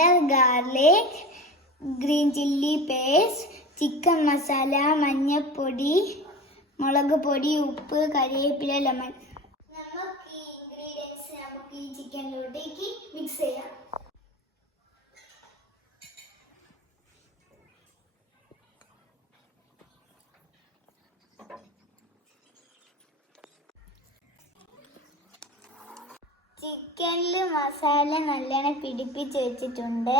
Ginger garlic, green chilli paste, chicken masala, മഞ്ഞൾപ്പൊടി, മുളക് പൊടി, ഉപ്പ്, കറിവേപ്പില, ലെമൺ. നമുക്ക് ഈ ഇൻഗ്രീഡിയൻസ് ഈ ചിക്കനിലോട്ടേക്ക് മിക്സ് ചെയ്യാം. ചിക്കനിൽ മസാല നല്ലോണം പിടിപ്പിച്ച് വെച്ചിട്ടുണ്ട്.